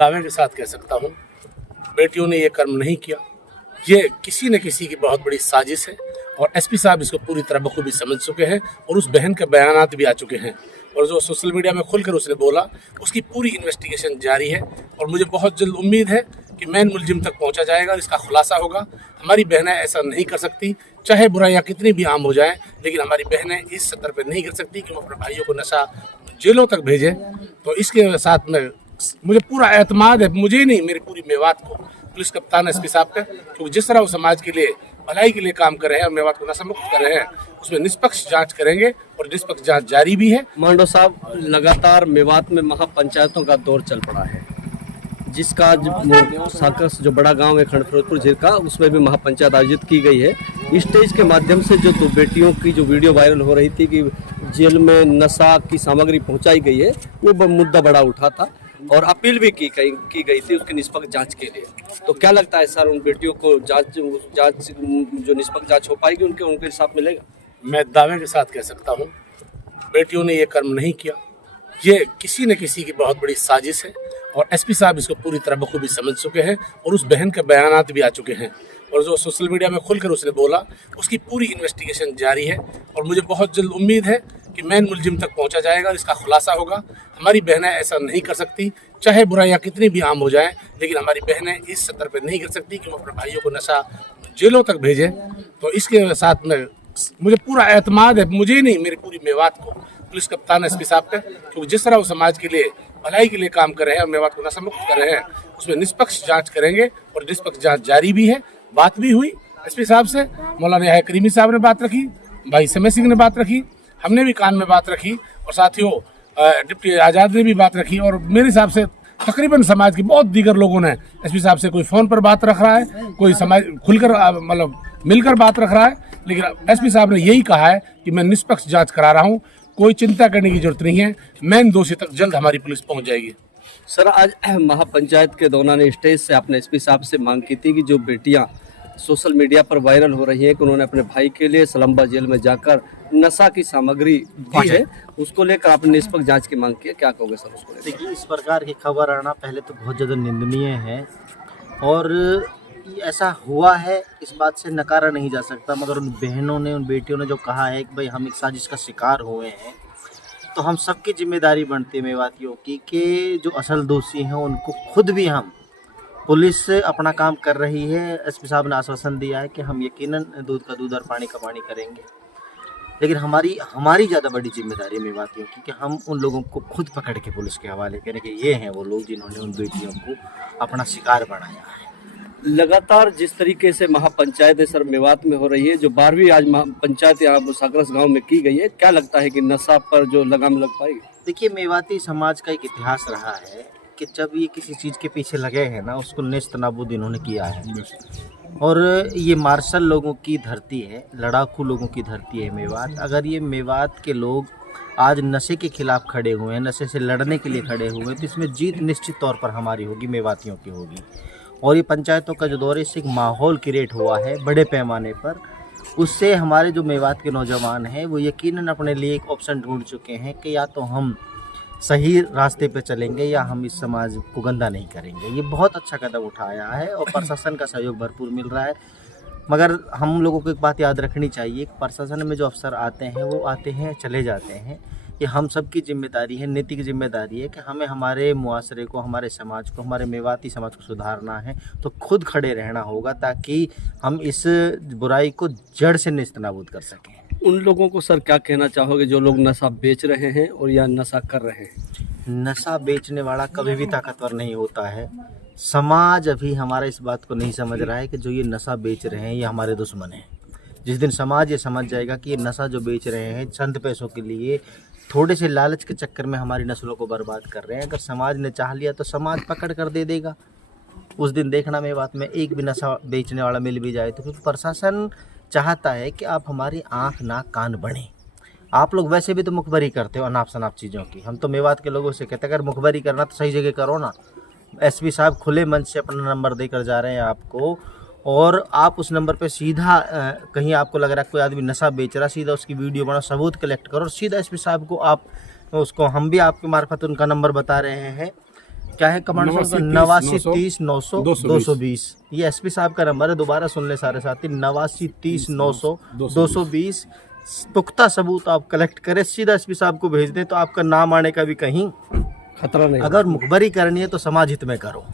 दावे के साथ कह सकता हूँ, बेटियों ने ये कर्म नहीं किया। ये किसी न किसी की बहुत बड़ी साजिश है और एसपी साहब इसको पूरी तरह बखूबी समझ चुके हैं और उस बहन के बयानात भी आ चुके हैं और जो सोशल मीडिया में खुलकर उसने बोला उसकी पूरी इन्वेस्टिगेशन जारी है और मुझे बहुत जल्द उम्मीद है कि मेन मुलजिम तक पहुंचा जाएगा और इसका खुलासा होगा। हमारी बहनें ऐसा नहीं कर सकती, चाहे बुराइयां कितनी भी आम हो जाएं, लेकिन हमारी बहनें इस स्तर पर नहीं कर सकती कि वो अपने भाइयों को नशा जेलों तक भेजें। तो इसके साथ में मुझे पूरा एतमाद है, मुझे ही नहीं मेरी पूरी मेवात को, पुलिस कप्तान एसपी साहब पे, क्योंकि जिस तरह वो समाज के लिए भलाई के लिए काम कर रहे हैं और मेवात को नशा मुक्त कर रहे हैं, उसमें निष्पक्ष जांच करेंगे और निष्पक्ष जांच जारी भी है। मांडो साहब, लगातार मेवात में महापंचायतों का दौर चल पड़ा है, जिसका साकस जो बड़ा गांव है खंडफिरोजपुर जिले का, उसमें भी महापंचायत आयोजित की गई है। स्टेज के माध्यम से जो 2 बेटियों की जो वीडियो वायरल हो रही थी कि जेल में नशा की सामग्री पहुंचाई गई है, वो मुद्दा बड़ा उठा था और अपील भी की गई थी उसकी निष्पक्ष जांच के लिए। तो क्या लगता है सर, उन बेटियों को जांच जो निष्पक्ष जांच हो पाएगी उनके हिसाब मिलेगा? मैं दावे के साथ कह सकता हूँ, बेटियों ने ये कर्म नहीं किया। ये किसी न किसी की बहुत बड़ी साजिश है और एसपी साहब इसको पूरी तरह बखूबी समझ चुके हैं और उस बहन के बयानात भी आ चुके हैं और जो सोशल मीडिया में खुलकर उसने बोला उसकी पूरी इन्वेस्टिगेशन जारी है और मुझे बहुत जल्द उम्मीद है कि मेन मुलजिम तक पहुंचा जाएगा और इसका खुलासा होगा। हमारी बहनें ऐसा नहीं कर सकती, चाहे बुराइयां कितनी भी आम हो जाएं, लेकिन हमारी बहनें इस स्तर पर नहीं कर सकती कि वो अपने भाइयों को नशा जेलों तक भेजें। तो इसके साथ में मुझे पूरा एतमाद है, मुझे ही नहीं मेरी पूरी मेवात को, पुलिस कप्तान एसपी साहब पे, क्योंकि जिस तरह वो समाज के लिए भलाई के लिए काम कर रहे हैं और मेवात को नशा मुक्त कर रहे हैं, उसमें निष्पक्ष जांच करेंगे और निष्पक्ष जांच जारी भी है। बात भी हुई एसपी साहब से, मौलाना याहिया करीमी साहब ने बात रखी, भाई समय सिंह ने बात रखी, हमने भी कान में बात रखी और साथियों डिप्टी आज़ाद ने भी बात रखी और मेरे हिसाब से तकरीबन समाज के बहुत दीगर लोगों ने एसपी साहब से, कोई फ़ोन पर बात रख रहा है, कोई समाज खुलकर मतलब मिलकर बात रख रहा है, लेकिन एसपी साहब ने यही कहा है कि मैं निष्पक्ष जांच करा रहा हूँ, कोई चिंता करने की जरूरत नहीं है, मेन दोषी तक जल्द हमारी पुलिस पहुंच जाएगी। सर, आज महापंचायत के दौरान ने स्टेज से आपने एसपी साहब से मांग की थी कि जो बेटियां सोशल मीडिया पर वायरल हो रही हैं कि उन्होंने अपने भाई के लिए सलम्बा जेल में जाकर नशा की सामग्री दी है, उसको लेकर आपने निष्पक्ष जांच की मांग की है, क्या कहोगे सर उसको? देखिए, इस प्रकार की खबर आना पहले तो बहुत ज़्यादा निंदनीय है और ऐसा हुआ है इस बात से नकारा नहीं जा सकता, मगर उन बहनों ने, उन बेटियों ने जो कहा है कि भाई हम एक साजिश का शिकार हुए हैं, तो हम सबकी जिम्मेदारी बनती है मेवातियों की कि जो असल दोषी हैं उनको खुद भी हम, पुलिस अपना काम कर रही है। एसपी साहब ने आश्वासन दिया है कि हम यकीनन दूध का दूध और पानी का पानी करेंगे, लेकिन हमारी ज़्यादा बड़ी जिम्मेदारी है मेवातियों की कि हम उन लोगों को खुद पकड़ के पुलिस के हवाले करें कि ये हैं वो लोग जिन्होंने उन बेटियों को अपना शिकार बनाया है। लगातार जिस तरीके से महापंचायत सर मेवात में हो रही है, जो 12वीं आज महापंचायत यहाँ साकरस गांव में की गई है, क्या लगता है कि नशा पर जो लगाम लग पाएगी? देखिए, मेवाती समाज का एक इतिहास रहा है कि जब ये किसी चीज़ के पीछे लगे हैं ना, उसको नेस्त नाबूद इन्होंने किया है और ये मार्शल लोगों की धरती है, लड़ाकू लोगों की धरती है मेवात। अगर ये मेवात के लोग आज नशे के खिलाफ खड़े हुए हैं, नशे से लड़ने के लिए खड़े हुए हैं, तो इसमें जीत निश्चित तौर पर हमारी होगी, मेवातियों की होगी। और ये पंचायतों का जो दौर है, इससे एक माहौल क्रिएट हुआ है बड़े पैमाने पर, उससे हमारे जो मेवात के नौजवान हैं वो यकीनन अपने लिए एक ऑप्शन ढूंढ चुके हैं कि या तो हम सही रास्ते पे चलेंगे या हम इस समाज को गंदा नहीं करेंगे। ये बहुत अच्छा कदम उठाया है और प्रशासन का सहयोग भरपूर मिल रहा है, मगर हम लोगों को एक बात याद रखनी चाहिए, प्रशासन में जो अफसर आते हैं वो आते हैं चले जाते हैं, ये हम सब की जिम्मेदारी है, नैतिक जिम्मेदारी है कि हमें हमारे मुआशरे को, हमारे समाज को, हमारे मेवाती समाज को सुधारना है, तो खुद खड़े रहना होगा ताकि हम इस बुराई को जड़ से नेस्तनाबूद कर सकें। उन लोगों को सर क्या कहना चाहोगे जो लोग नशा बेच रहे हैं और या नशा कर रहे हैं? नशा बेचने वाला कभी भी ताकतवर नहीं होता है। समाज अभी हमारा इस बात को नहीं समझ रहा है कि जो ये नशा बेच रहे हैं ये हमारे दुश्मन हैं। जिस दिन समाज ये समझ जाएगा कि ये नशा जो बेच रहे हैं चंद पैसों के लिए, थोड़े से लालच के चक्कर में हमारी नस्लों को बर्बाद कर रहे हैं, अगर समाज ने चाह लिया तो समाज पकड़ कर दे देगा। उस दिन देखना मेवात में एक भी नशा बेचने वाला मिल भी जाए तो, क्योंकि प्रशासन चाहता है कि आप हमारी आँख नाक कान बने। आप लोग वैसे भी तो मुखबरी करते हो अनाप शनाप चीज़ों की, हम तो मेवात के लोगों से कहते हैं अगर मुखबरी करना तो सही जगह करो ना। एसपी साहब खुले मंच से अपना नंबर देकर जा रहे हैं आपको, और आप उस नंबर पे सीधा कहीं आपको लग रहा है कोई आदमी नशा बेच रहा है, सीधा उसकी वीडियो बनाओ, सबूत कलेक्ट करो और सीधा एसपी साहब को आप उसको, हम भी आपके मार्फत उनका नंबर बता रहे हैं क्या है कमांडर साहब का? 8930900220। ये एसपी साहब का नंबर है, दोबारा सुन ले सारे साथी, 8930900220। पुख्ता सबूत आप कलेक्ट करें, सीधा एसपी साहब को भेज दें, तो आपका नाम आने का भी कहीं खतरा नहीं। अगर मुखबरी करनी है तो समाज हित में करो।